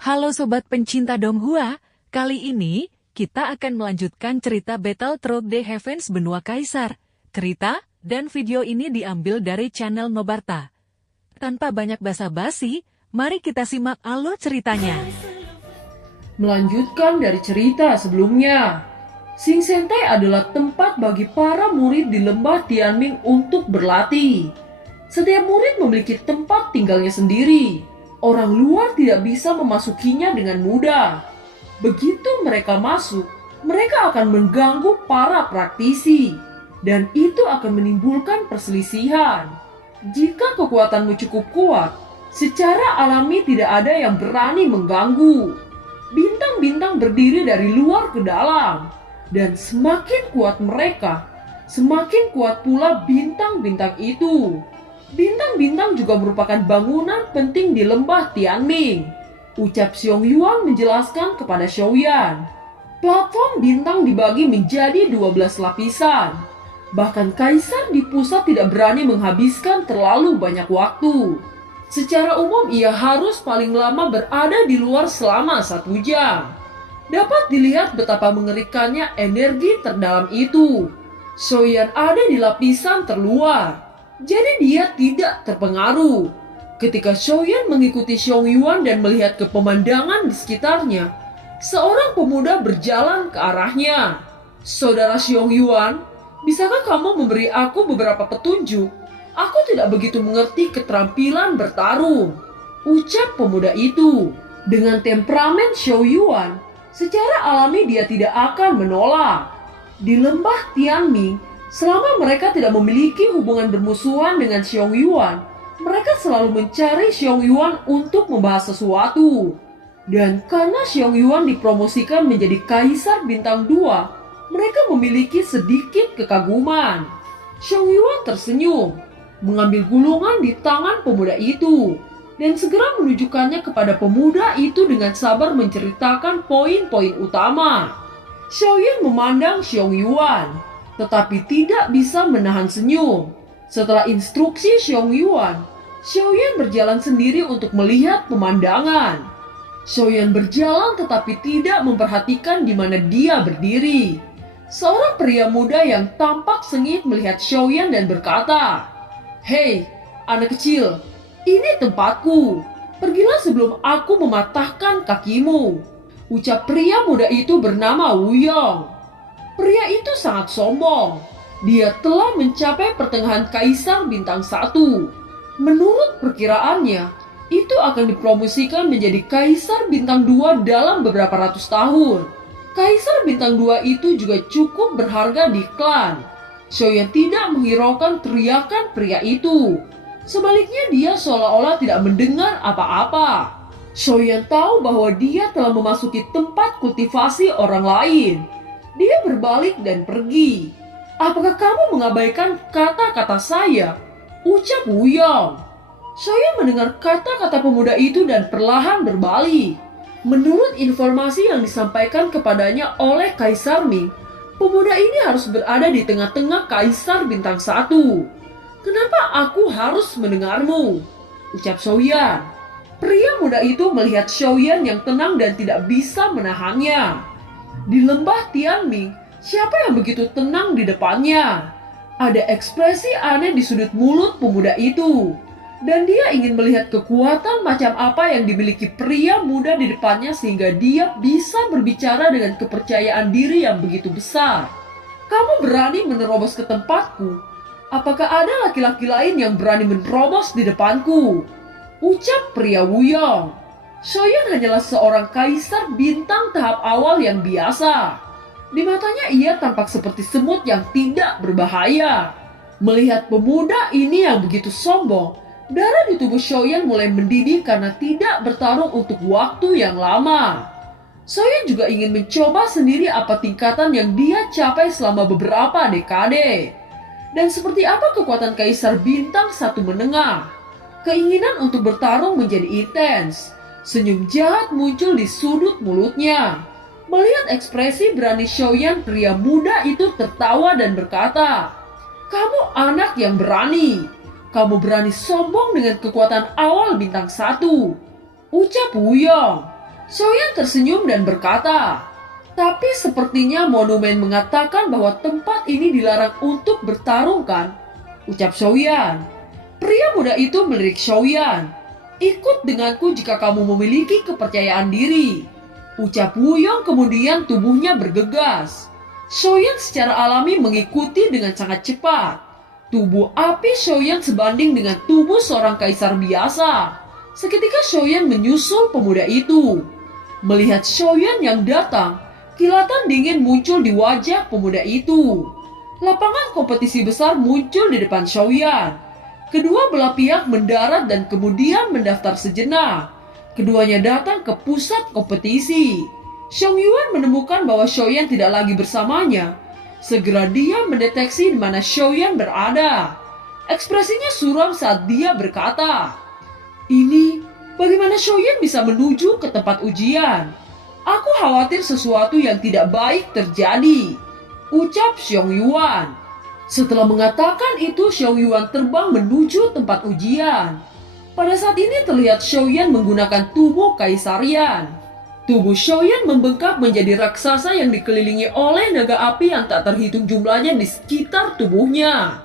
Halo Sobat pencinta Donghua, kali ini kita akan melanjutkan cerita Battle Through the Heavens Benua Kaisar. Cerita dan video ini diambil dari channel Nobarta. Tanpa banyak basa-basi, mari kita simak alur ceritanya. Melanjutkan dari cerita sebelumnya, Sing Sentai adalah tempat bagi para murid di lembah Tianming untuk berlatih. Setiap murid memiliki tempat tinggalnya sendiri. Orang luar tidak bisa memasukinya dengan mudah. Begitu mereka masuk, mereka akan mengganggu para praktisi, dan itu akan menimbulkan perselisihan. Jika kekuatanmu cukup kuat, secara alami tidak ada yang berani mengganggu. Bintang-bintang berdiri dari luar ke dalam, dan semakin kuat mereka, semakin kuat pula bintang-bintang itu. Bintang-bintang juga merupakan bangunan penting di lembah Tianming. Ucap Xiong Yuan menjelaskan kepada Xiaoyan. Platform bintang dibagi menjadi 12 lapisan. Bahkan Kaisar di pusat tidak berani menghabiskan terlalu banyak waktu. Secara umum ia harus paling lama berada di luar selama 1 jam. Dapat dilihat betapa mengerikannya energi terdalam itu. Xiaoyan ada di lapisan terluar, jadi dia tidak terpengaruh. Ketika Xiaoyan mengikuti Xiong Yuan dan melihat ke pemandangan di sekitarnya, seorang pemuda berjalan ke arahnya. Saudara Xiong Yuan, bisakah kamu memberi aku beberapa petunjuk? Aku tidak begitu mengerti keterampilan bertarung, ucap pemuda itu. Dengan temperamen Xiong Yuan, secara alami dia tidak akan menolak. Di lembah Tianming, selama mereka tidak memiliki hubungan bermusuhan dengan Xiong Yuan, mereka selalu mencari Xiong Yuan untuk membahas sesuatu. Dan karena Xiong Yuan dipromosikan menjadi Kaisar Bintang 2, mereka memiliki sedikit kekaguman. Xiong Yuan tersenyum, mengambil gulungan di tangan pemuda itu, dan segera menunjukkannya kepada pemuda itu dengan sabar menceritakan poin-poin utama. Xiaoyan memandang Xiong Yuan, tetapi tidak bisa menahan senyum. Setelah instruksi Xiong Yuan, Xiaoyan berjalan sendiri untuk melihat pemandangan. Xiaoyan berjalan tetapi tidak memperhatikan di mana dia berdiri. Seorang pria muda yang tampak sengit melihat Xiaoyan dan berkata, "Hei, anak kecil, ini tempatku. Pergilah sebelum aku mematahkan kakimu," ucap pria muda itu bernama Wu Yong. Pria itu sangat sombong. Dia telah mencapai pertengahan Kaisar Bintang 1. Menurut perkiraannya, itu akan dipromosikan menjadi Kaisar Bintang 2 dalam beberapa ratus tahun. Kaisar Bintang 2 itu juga cukup berharga di klan. Xiaoyan tidak menghiraukan teriakan pria itu. Sebaliknya dia seolah-olah tidak mendengar apa-apa. Xiaoyan tahu bahwa dia telah memasuki tempat kultivasi orang lain. Dia berbalik dan pergi. "Apakah kamu mengabaikan kata-kata saya?" ucap Wu Yong. Xiaoyan mendengar kata-kata pemuda itu dan perlahan berbalik. Menurut informasi yang disampaikan kepadanya oleh Kaisar Ming, pemuda ini harus berada di tengah-tengah Kaisar Bintang 1. "Kenapa aku harus mendengarmu?" ucap Xiaoyan. Pria muda itu melihat Xiaoyan yang tenang dan tidak bisa menahannya. Di lembah Tianming, siapa yang begitu tenang di depannya? Ada ekspresi aneh di sudut mulut pemuda itu, dan dia ingin melihat kekuatan macam apa yang dimiliki pria muda di depannya sehingga dia bisa berbicara dengan kepercayaan diri yang begitu besar. "Kamu berani menerobos ke tempatku? Apakah ada laki-laki lain yang berani menerobos di depanku?" ucap pria Wu Yong. Xiaoyan hanyalah seorang kaisar bintang tahap awal yang biasa. Di matanya ia tampak seperti semut yang tidak berbahaya. Melihat pemuda ini yang begitu sombong, darah di tubuh Xiaoyan mulai mendidih karena tidak bertarung untuk waktu yang lama. Xiaoyan juga ingin mencoba sendiri apa tingkatan yang dia capai selama beberapa dekade. Dan seperti apa kekuatan kaisar bintang 1 menengah. Keinginan untuk bertarung menjadi intens. Senyum jahat muncul di sudut mulutnya. Melihat ekspresi berani Xiaoyan, pria muda itu tertawa dan berkata, "Kamu anak yang berani. Kamu berani sombong dengan kekuatan awal bintang 1. Ucap Wu Yong. Xiaoyan tersenyum dan berkata, "Tapi sepertinya monumen mengatakan bahwa tempat ini dilarang untuk bertarung kan?" Ucap Xiaoyan. Pria muda itu melirik Xiaoyan. "Ikut denganku jika kamu memiliki kepercayaan diri." Ucap Wuyong, kemudian tubuhnya bergegas. Xiaoyan secara alami mengikuti dengan sangat cepat. Tubuh api Xiaoyan sebanding dengan tubuh seorang kaisar biasa. Seketika Xiaoyan menyusul pemuda itu. Melihat Xiaoyan yang datang, kilatan dingin muncul di wajah pemuda itu. Lapangan kompetisi besar muncul di depan Xiaoyan. Kedua belah pihak mendarat dan kemudian mendaftar sejenak. Keduanya datang ke pusat kompetisi. Xiong Yuan menemukan bahwa Xiaoyan tidak lagi bersamanya. Segera dia mendeteksi di mana Xiaoyan berada. Ekspresinya suram saat dia berkata, "Ini, bagaimana Xiaoyan bisa menuju ke tempat ujian? Aku khawatir sesuatu yang tidak baik terjadi," ucap Xiong Yuan. Setelah mengatakan itu, Xiong Yuan terbang menuju tempat ujian. Pada saat ini terlihat Xiaoyan menggunakan tubuh kaisarian. Tubuh Xiaoyan membengkak menjadi raksasa yang dikelilingi oleh naga api yang tak terhitung jumlahnya di sekitar tubuhnya.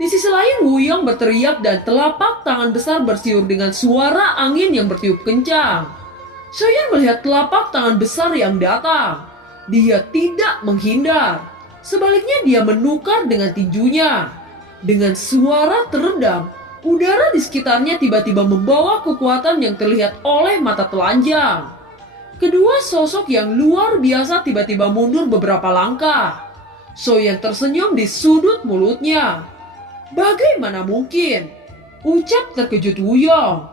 Di sisi lain, Wuyong berteriak dan telapak tangan besar bersiul dengan suara angin yang bertiup kencang. Xiaoyan melihat telapak tangan besar yang datang. Dia tidak menghindar. Sebaliknya dia menukar dengan tinjunya. Dengan suara teredam, udara di sekitarnya tiba-tiba membawa kekuatan yang terlihat oleh mata telanjang. Kedua sosok yang luar biasa tiba-tiba mundur beberapa langkah. Xiaoyan tersenyum di sudut mulutnya. "Bagaimana mungkin?" ucap terkejut Wuyong.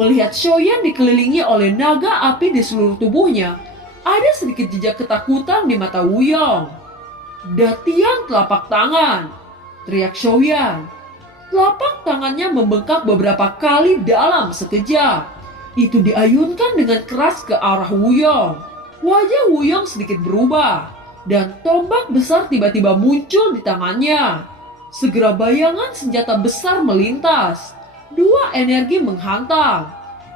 Melihat Xiaoyan dikelilingi oleh naga api di seluruh tubuhnya, ada sedikit jejak ketakutan di mata Wuyong. "Datian telapak tangan!" teriak Xiaoyan. Telapak tangannya membengkak beberapa kali dalam sekejap. Itu diayunkan dengan keras ke arah Wuyong. Wajah Wuyong sedikit berubah, dan tombak besar tiba-tiba muncul di tangannya. Segera bayangan senjata besar melintas. Dua energi menghantam,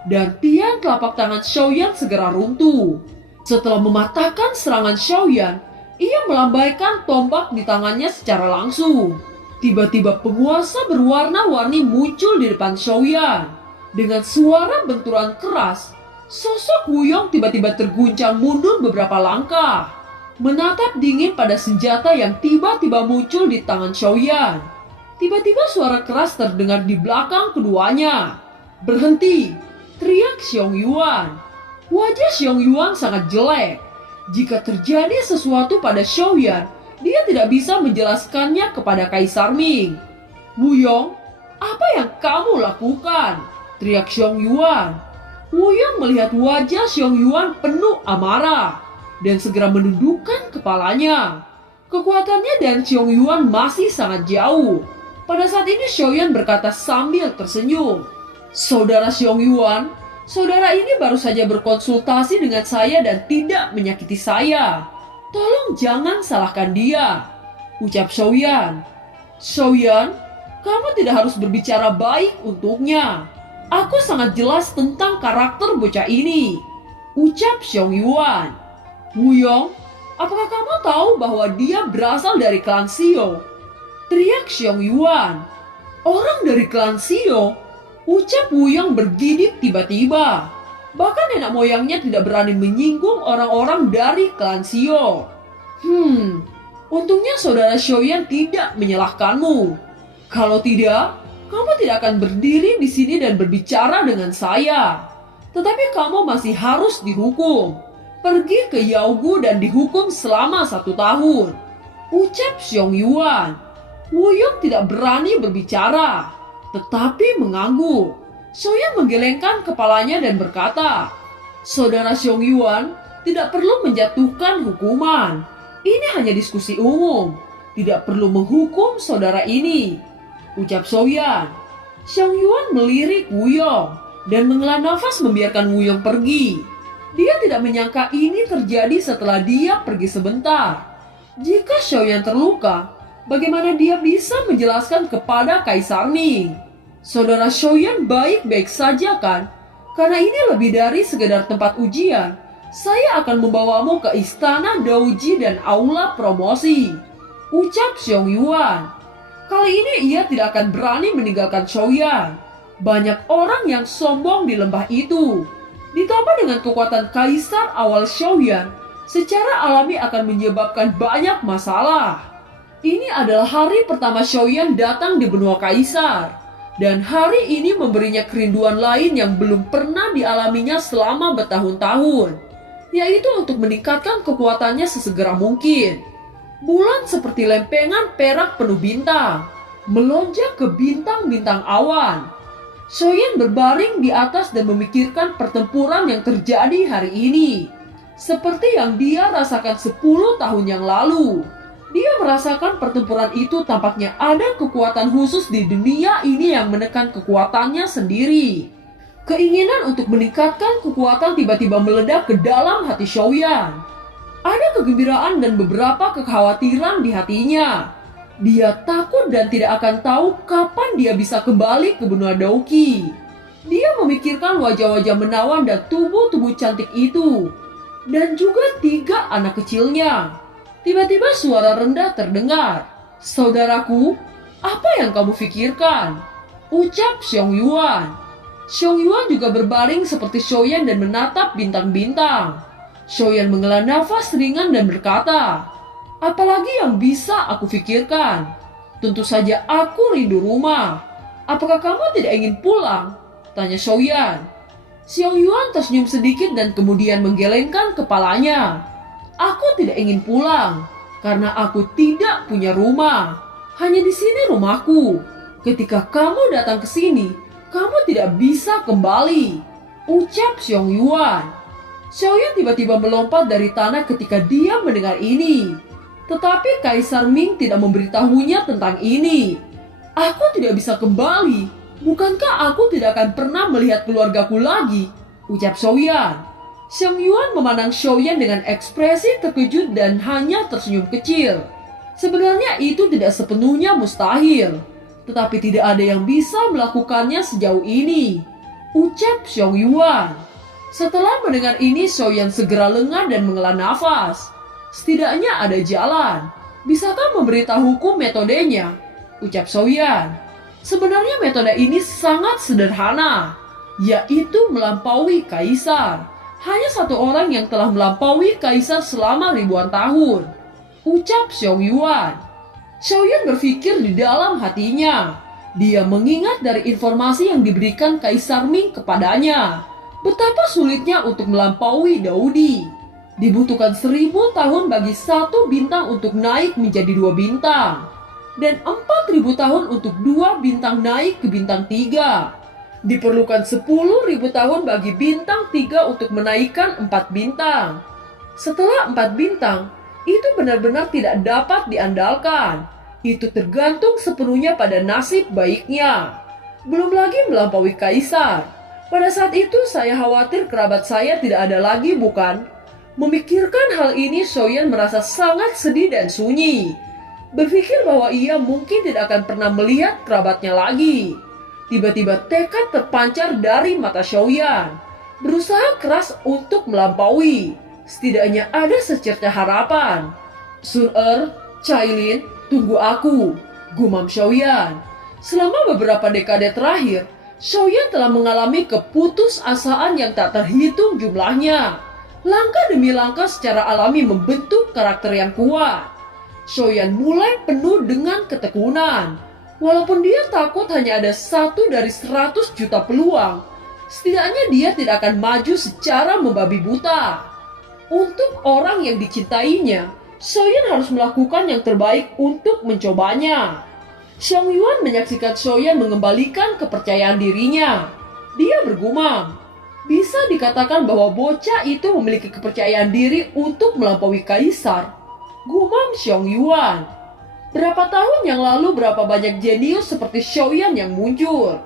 dan tiang telapak tangan Xiaoyan segera runtuh. Setelah mematahkan serangan Xiaoyan, ia melambaikan tombak di tangannya secara langsung. Tiba-tiba penguasa berwarna-warni muncul di depan Xiaoyan. Dengan suara benturan keras, sosok Wuyong tiba-tiba terguncang mundur beberapa langkah, menatap dingin pada senjata yang tiba-tiba muncul di tangan Xiaoyan. Tiba-tiba suara keras terdengar di belakang keduanya. "Berhenti!" teriak Xiong Yuan. Wajah Xiong Yuan sangat jelek. Jika terjadi sesuatu pada Xiaoyan, dia tidak bisa menjelaskannya kepada Kaisar Ming. "Wuyong, apa yang kamu lakukan?" teriak Xiong Yuan. Wuyong melihat wajah Xiong Yuan penuh amarah dan segera menundukkan kepalanya. Kekuatannya dan Xiong Yuan masih sangat jauh. Pada saat ini Xiaoyan berkata sambil tersenyum, "Saudara Xiong Yuan, saudara ini baru saja berkonsultasi dengan saya dan tidak menyakiti saya. Tolong jangan salahkan dia," ucap Xiaoyan. "Xiaoyan, kamu tidak harus berbicara baik untuknya. Aku sangat jelas tentang karakter bocah ini," ucap Xiong Yuan. "Wuyong, apakah kamu tahu bahwa dia berasal dari klan Xiao?" teriak Xiong Yuan. "Orang dari klan Xiao?" ucap Wuyong bergidik tiba-tiba. Bahkan nenek moyangnya tidak berani menyinggung orang-orang dari klan Xiao. Untungnya saudara Xiaoyan tidak menyalahkanmu. Kalau tidak, kamu tidak akan berdiri di sini dan berbicara dengan saya. Tetapi kamu masih harus dihukum. Pergi ke Yaogu dan dihukum selama 1 tahun, ucap Xiong Yuan. Wuyong tidak berani berbicara, tetapi mengangguk. Xiaoyan menggelengkan kepalanya dan berkata, "Saudara Xiong Yuan tidak perlu menjatuhkan hukuman. Ini hanya diskusi umum. Tidak perlu menghukum saudara ini," ucap Xiaoyan. Xiong Yuan melirik Wuyong dan menghela nafas membiarkan Wuyong pergi. Dia tidak menyangka ini terjadi setelah dia pergi sebentar. Jika Xiaoyan terluka, bagaimana dia bisa menjelaskan kepada Kaisar Ming? Saudara Xiaoyan baik-baik saja kan? Karena ini lebih dari sekedar tempat ujian, saya akan membawamu ke istana Douji dan aula promosi, ucap Xiong Yuan. Kali ini ia tidak akan berani meninggalkan Shaoyan. Banyak orang yang sombong di lembah itu. Ditambah dengan kekuatan kaisar awal Shaoyan, secara alami akan menyebabkan banyak masalah. Ini adalah hari pertama Shaoyan datang di benua kaisar. Dan hari ini memberinya kerinduan lain yang belum pernah dialaminya selama bertahun-tahun, yaitu untuk meningkatkan kekuatannya sesegera mungkin. Bulan seperti lempengan perak penuh bintang, melonjak ke bintang-bintang awan. Shaoyan berbaring di atas dan memikirkan pertempuran yang terjadi hari ini, seperti yang dia rasakan 10 tahun yang lalu. Dia merasakan pertempuran itu tampaknya ada kekuatan khusus di dunia ini yang menekan kekuatannya sendiri. Keinginan untuk meningkatkan kekuatan tiba-tiba meledak ke dalam hati Shaoyan. Ada kegembiraan dan beberapa kekhawatiran di hatinya. Dia takut dan tidak akan tahu kapan dia bisa kembali ke benua Douqi. Dia memikirkan wajah-wajah menawan dan tubuh-tubuh cantik itu. Dan juga 3 anak kecilnya. Tiba-tiba suara rendah terdengar. "Saudaraku, apa yang kamu pikirkan?" ucap Xiong Yuan. Xiong Yuan juga berbaring seperti Shaoyan dan menatap bintang-bintang. Shaoyan menghela nafas ringan dan berkata, "Apalagi yang bisa aku pikirkan? Tentu saja aku rindu rumah. Apakah kamu tidak ingin pulang?" tanya Shaoyan. Xiong Yuan tersenyum sedikit dan kemudian menggelengkan kepalanya. "Aku tidak ingin pulang, karena aku tidak punya rumah. Hanya di sini rumahku. Ketika kamu datang ke sini, kamu tidak bisa kembali," ucap Xiong Yuan. Shaoyan tiba-tiba melompat dari tanah ketika dia mendengar ini. Tetapi Kaisar Ming tidak memberitahunya tentang ini. "Aku tidak bisa kembali. Bukankah aku tidak akan pernah melihat keluargaku lagi?" ucap Shaoyan. Xiong Yuan memandang Shaoyan dengan ekspresi terkejut dan hanya tersenyum kecil. Sebenarnya itu tidak sepenuhnya mustahil, tetapi tidak ada yang bisa melakukannya sejauh ini, ucap Xiong Yuan. Setelah mendengar ini, Shaoyan segera lengah dan menghela nafas. "Setidaknya ada jalan. Bisakah memberitahuku metodenya?" ucap Shaoyan. Sebenarnya metode ini sangat sederhana, yaitu melampaui kaisar. Hanya satu orang yang telah melampaui kaisar selama ribuan tahun, ucap Xiong Yuan. Shaoyan berpikir di dalam hatinya. Dia mengingat dari informasi yang diberikan Kaisar Ming kepadanya. Betapa sulitnya untuk melampaui Daudi. Dibutuhkan 1000 tahun bagi 1 bintang untuk naik menjadi 2 bintang. Dan 4000 tahun untuk 2 bintang naik ke bintang 3. Diperlukan 10.000 tahun bagi bintang 3 untuk menaikkan 4 bintang. Setelah 4 bintang, itu benar-benar tidak dapat diandalkan. Itu tergantung sepenuhnya pada nasib baiknya. Belum lagi melampaui kaisar. Pada saat itu saya khawatir kerabat saya tidak ada lagi, bukan? Memikirkan hal ini, Shaoyan merasa sangat sedih dan sunyi. Berpikir bahwa ia mungkin tidak akan pernah melihat kerabatnya lagi. Tiba-tiba tekad terpancar dari mata Shaoyan. Berusaha keras untuk melampaui. Setidaknya ada secerca harapan. "Sun-er, Cailin, tunggu aku," gumam Shaoyan. Selama beberapa dekade terakhir, Shaoyan telah mengalami keputusasaan yang tak terhitung jumlahnya. Langkah demi langkah secara alami membentuk karakter yang kuat. Shaoyan mulai penuh dengan ketekunan. Walaupun dia takut hanya ada 1 dari 100 juta peluang, setidaknya dia tidak akan maju secara membabi buta. Untuk orang yang dicintainya, Shaoyan harus melakukan yang terbaik untuk mencobanya. Xiong Yuan menyaksikan Shaoyan mengembalikan kepercayaan dirinya. Dia bergumam, bisa dikatakan bahwa bocah itu memiliki kepercayaan diri untuk melampaui kaisar, gumam Xiong Yuan. Berapa tahun yang lalu berapa banyak jenius seperti Shaoyan yang muncul.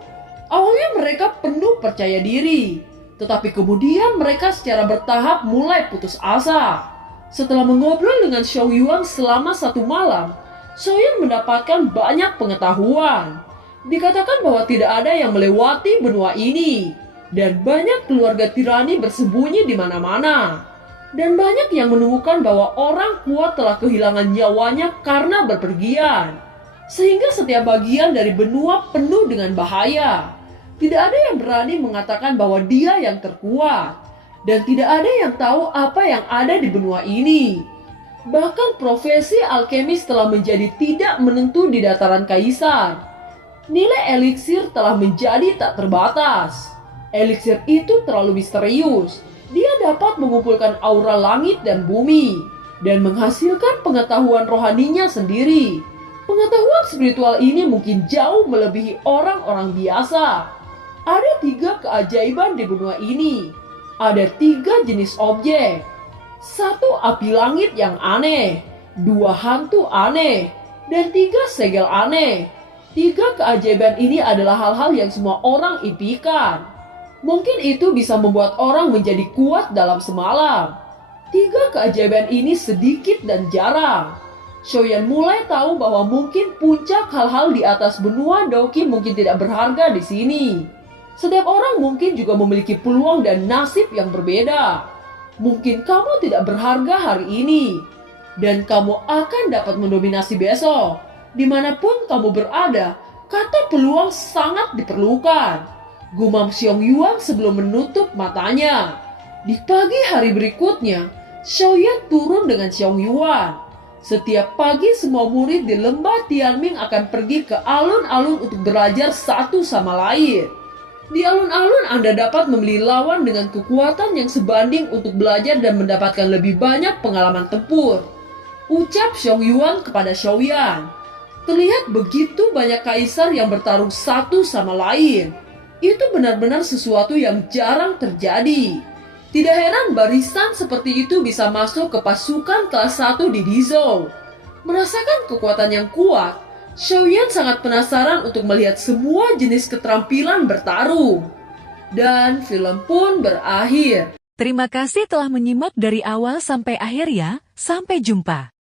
Awalnya mereka penuh percaya diri, tetapi kemudian mereka secara bertahap mulai putus asa. Setelah mengobrol dengan Xiong Yuan selama 1 malam, Shaoyan mendapatkan banyak pengetahuan. Dikatakan bahwa tidak ada yang melewati benua ini. Dan banyak keluarga tirani bersembunyi di mana-mana. Dan banyak yang menemukan bahwa orang kuat telah kehilangan nyawanya karena berpergian. Sehingga setiap bagian dari benua penuh dengan bahaya. Tidak ada yang berani mengatakan bahwa dia yang terkuat. Dan tidak ada yang tahu apa yang ada di benua ini. Bahkan profesi alkemis telah menjadi tidak menentu di dataran kaisar. Nilai eliksir telah menjadi tak terbatas. Eliksir itu terlalu misterius. Dia dapat mengumpulkan aura langit dan bumi dan menghasilkan pengetahuan rohaninya sendiri. Pengetahuan spiritual ini mungkin jauh melebihi orang-orang biasa. Ada 3 keajaiban di benua ini. Ada 3 jenis objek. 1 api langit yang aneh, 2 hantu aneh, dan 3 segel aneh. 3 keajaiban ini adalah hal-hal yang semua orang impikan. Mungkin itu bisa membuat orang menjadi kuat dalam semalam. 3 keajaiban ini sedikit dan jarang. Xiaoyan mulai tahu bahwa mungkin puncak hal-hal di atas benua Daoqi mungkin tidak berharga di sini. Setiap orang mungkin juga memiliki peluang dan nasib yang berbeda. Mungkin kamu tidak berharga hari ini, dan kamu akan dapat mendominasi besok. Dimanapun kamu berada, kata peluang sangat diperlukan. Gumam Xiong Yuan sebelum menutup matanya. Di pagi hari berikutnya, Xiaoyan turun dengan Xiong Yuan. Setiap pagi semua murid di lembah Tianming akan pergi ke alun-alun untuk belajar satu sama lain. Di alun-alun Anda dapat membeli lawan dengan kekuatan yang sebanding untuk belajar dan mendapatkan lebih banyak pengalaman tempur. Ucap Xiong Yuan kepada Xiaoyan. Terlihat begitu banyak kaisar yang bertarung satu sama lain. Itu benar-benar sesuatu yang jarang terjadi. Tidak heran barisan seperti itu bisa masuk ke pasukan kelas 1 di Dizhou. Merasakan kekuatan yang kuat, Xiaoyan sangat penasaran untuk melihat semua jenis keterampilan bertarung. Dan film pun berakhir. Terima kasih telah menyimak dari awal sampai akhir ya. Sampai jumpa.